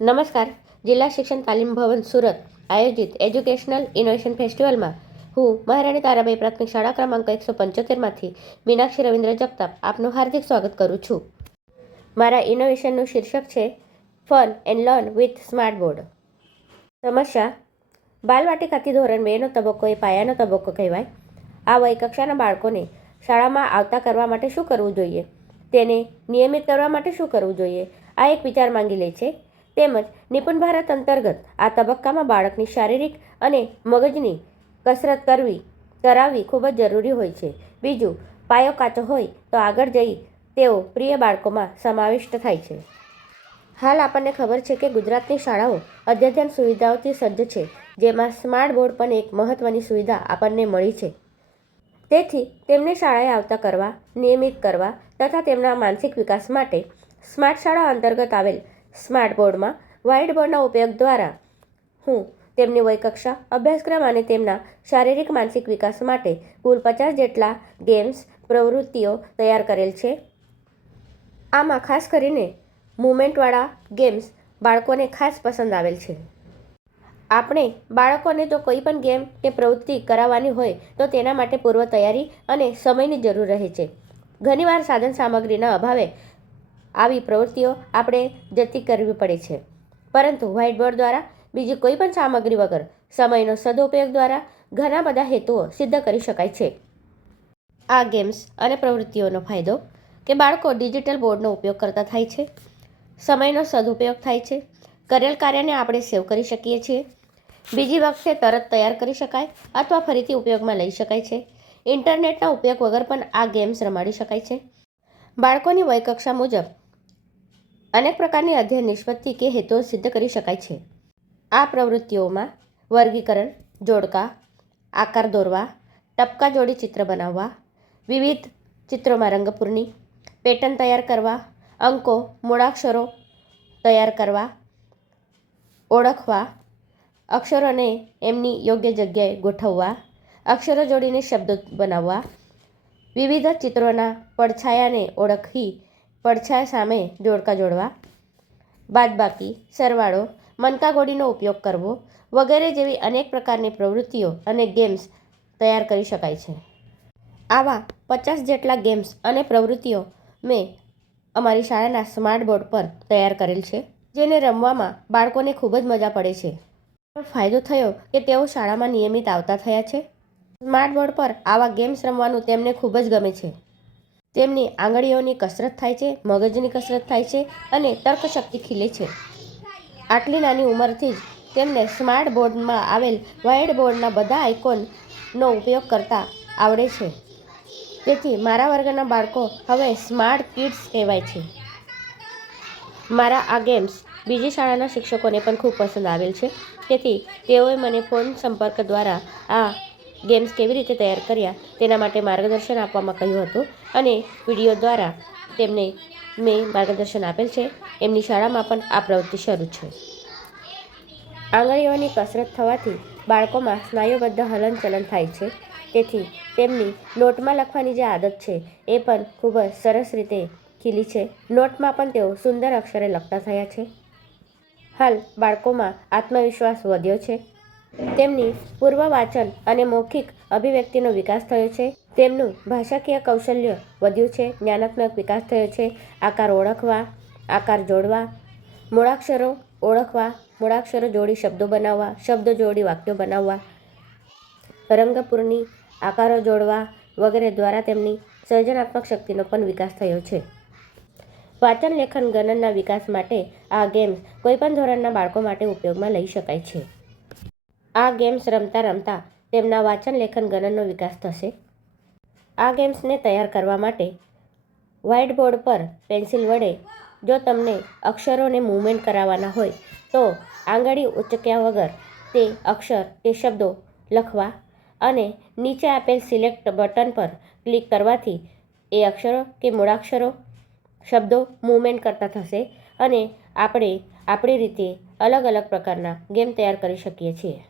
નમસ્કાર. જિલ્લા શિક્ષણ તાલીમ ભવન સુરત આયોજિત એજ્યુકેશનલ ઇનોવેશન ફેસ્ટિવલમાં હું મહારાણી તારાબાઈ પ્રાથમિક શાળા ક્રમાંક 175માંથી મીનાક્ષી રવિન્દ્ર જગતાપ આપનું હાર્દિક સ્વાગત કરું છું. મારા ઇનોવેશનનું શીર્ષક છે fun and learn with smart board. સમસ્યા: બાલવાટિકાથી ધોરણ 2નો તબક્કો એ પાયાનો તબક્કો કહેવાય. આ વય કક્ષાના બાળકોને શાળામાં આવતા કરવા માટે શું કરવું જોઈએ? તેને નિયમિત કરવા માટે શું કરવું જોઈએ? આ એક વિચાર માંગી લે છે. તેમજ નિપુણ ભારત અંતર્ગત આ તબક્કામાં બાળકની શારીરિક અને મગજની કસરત કરાવવી ખૂબ જ જરૂરી હોય છે. બીજું, પાયો કાચો હોય તો આગળ જઈ તેઓ પ્રિય બાળકોમાં સમાવિષ્ટ થાય છે. હાલ આપણને ખબર છે કે ગુજરાતની શાળાઓ અદ્યતન સુવિધાઓથી સજ્જ છે, જેમાં સ્માર્ટ બોર્ડ પણ એક મહત્વની સુવિધા આપણને મળી છે. તેથી તેમને શાળાએ આવતા કરવા, નિયમિત કરવા તથા તેમના માનસિક વિકાસ માટે સ્માર્ટ શાળા અંતર્ગત આવેલ સ્માર્ટ બોર્ડમાં વ્હાઇટ બોર્ડના ઉપયોગ દ્વારા હું તેમની વયકક્ષા, અભ્યાસક્રમ અને તેમના શારીરિક માનસિક વિકાસ માટે કુલ 50 જેટલા ગેમ્સ પ્રવૃત્તિઓ તૈયાર કરેલ છે. આમાં ખાસ કરીને મુવમેન્ટવાળા ગેમ્સ બાળકોને ખાસ પસંદ આવેલ છે. આપણે બાળકોને જો કોઈ પણ ગેમ કે પ્રવૃત્તિ કરાવવાની હોય તો તેના માટે પૂર્વ તૈયારી અને સમયની જરૂર રહે છે. ઘણીવાર સાધન સામગ્રીના અભાવે આવી પ્રવૃત્તિઓ આપણે જતી કરવી પડે છે, પરંતુ વ્હાઇટ બોર્ડ દ્વારા બીજી કોઈ પણ સામગ્રી વગર સમયનો સદુપયોગ દ્વારા ઘણા બધા હેતુઓ સિદ્ધ કરી શકાય છે. આ ગેમ્સ અને પ્રવૃત્તિઓનો ફાયદો કે બાળકો ડિજિટલ બોર્ડનો ઉપયોગ કરતા થાય છે, સમયનો સદુપયોગ થાય છે, કરેલ કાર્યને આપણે સેવ કરી શકીએ છીએ, બીજી વખતે તરત તૈયાર કરી શકાય અથવા ફરીથી ઉપયોગમાં લઈ શકાય છે. ઇન્ટરનેટના ઉપયોગ વગર પણ આ ગેમ્સ રમાડી શકાય છે. બાળકોની વયકક્ષા મુજબ અનેક પ્રકારની અધ્યયન નિષ્પત્તિ કે હેતુઓ સિદ્ધ કરી શકાય છે. આ પ્રવૃત્તિઓમાં વર્ગીકરણ, જોડકા, આકાર દોરવા, ટપકા જોડી ચિત્ર બનાવવા, વિવિધ ચિત્રોમાં રંગપૂર્ણી, પેટર્ન તૈયાર કરવા, અંકો, મૂળાક્ષરો તૈયાર કરવા, ઓળખવા, અક્ષરોને એમની યોગ્ય જગ્યાએ ગોઠવવા, અક્ષરો જોડીને શબ્દો બનાવવા, વિવિધ ચિત્રોના પડછાયાને ઓળખી પડછાયા સામે જોડકા જોડવા, બાદબાકી, સરવાળો, મનકાગોળીનો ઉપયોગ કરવો વગેરે જેવી અનેક પ્રકારની પ્રવૃત્તિઓ અને ગેમ્સ તૈયાર કરી શકાય છે. આવા 50 જેટલા ગેમ્સ અને પ્રવૃત્તિઓ મેં અમારી શાળાના સ્માર્ટ બોર્ડ પર તૈયાર કરેલ છે, જેને રમવામાં બાળકોને ખૂબ જ મજા પડે છે. ફાયદો થયો કે તેઓ શાળામાં નિયમિત આવતા થયા છે. સ્માર્ટ બોર્ડ પર આવા ગેમ્સ રમવાનું તેમને ખૂબ જ ગમે છે. તેમની આંગળીઓની કસરત થાય છે, મગજની કસરત થાય છે અને તર્કશક્તિ ખીલે છે. આટલી નાની ઉંમરથી જ તેમને સ્માર્ટ બોર્ડમાં આવેલ વ્હાઇટ બોર્ડના બધા આઇકોનનો ઉપયોગ કરતા આવડે છે. તેથી મારા વર્ગના બાળકો હવે સ્માર્ટ કિડ્સ કહેવાય છે. મારા આ ગેમ્સ બીજી શાળાના શિક્ષકોને પણ ખૂબ પસંદ આવેલ છે. તેથી તેઓએ મને ફોન સંપર્ક દ્વારા આ ગેમ્સ કેવી રીતે તૈયાર કર્યા તેના માટે માર્ગદર્શન આપવામાં કહ્યું હતું અને વિડીયો દ્વારા તેમને મેં માર્ગદર્શન આપેલ છે. એમની શાળામાં પણ આ પ્રવૃત્તિ શરૂ છે. આંગળીઓની કસરત થવાથી બાળકોમાં સ્નાયુબદ્ધ હલનચલન થાય છે. તેથી તેમની નોટમાં લખવાની જે આદત છે એ પણ ખૂબ જ સરસ રીતે ખીલી છે. નોટમાં પણ તેઓ સુંદર અક્ષરે લખતા થયા છે. હાલ બાળકોમાં આત્મવિશ્વાસ વધ્યો છે. તેમની પૂર્વ વાંચન અને મૌખિક અભિવ્યક્તિનો વિકાસ થયો છે. તેમનું ભાષાકીય કૌશલ્ય વધ્યું છે. જ્ઞાનાત્મક વિકાસ થયો છે. આકાર ઓળખવા, આકાર જોડવા, મૂળાક્ષરો ઓળખવા, મૂળાક્ષરો જોડી શબ્દો બનાવવા, શબ્દો જોડી વાક્યો બનાવવા, રંગપૂર્ણી, આકારો જોડવા વગેરે દ્વારા તેમની સર્જનાત્મક શક્તિનો પણ વિકાસ થયો છે. વાંચન, લેખન, ગણનના વિકાસ માટે આ ગેમ્સ કોઈપણ ધોરણના બાળકો માટે ઉપયોગમાં લઈ શકાય છે. આ ગેમ્સ રમતા રમતા તેમના વાંચન, લેખન, ગણનનો વિકાસ થશે. આ ગેમ્સને તૈયાર કરવા માટે વ્હાઇટ બોર્ડ પર પેન્સિલ વડે જો તમને અક્ષરોને મૂવમેન્ટ કરાવવાના હોય તો આંગળી ઉચક્યા વગર તે અક્ષર કે શબ્દો લખવા અને નીચે આપેલ સિલેક્ટ બટન પર ક્લિક કરવાથી એ અક્ષરો કે મૂળાક્ષરો, શબ્દો મૂવમેન્ટ કરતા થશે અને આપણે આપણી રીતે અલગ અલગ પ્રકારના ગેમ તૈયાર કરી શકીએ છીએ.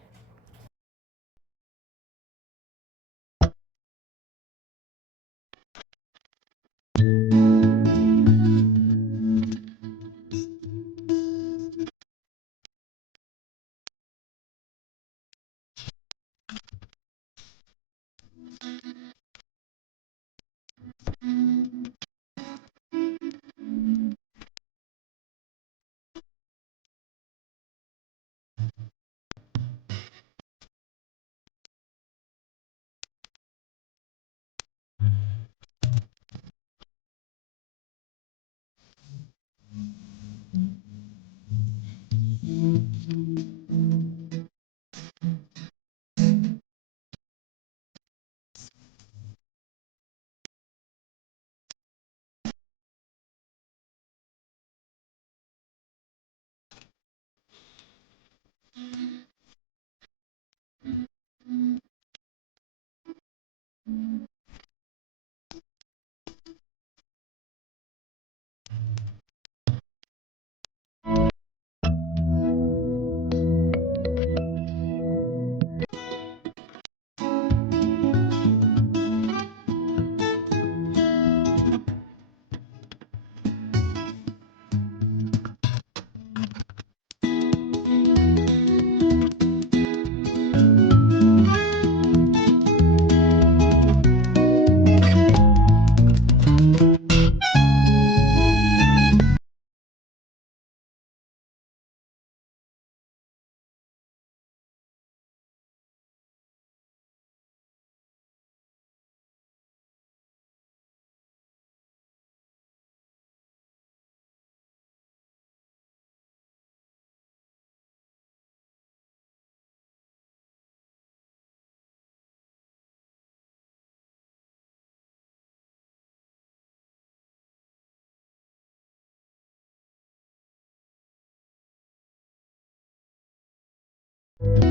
છે.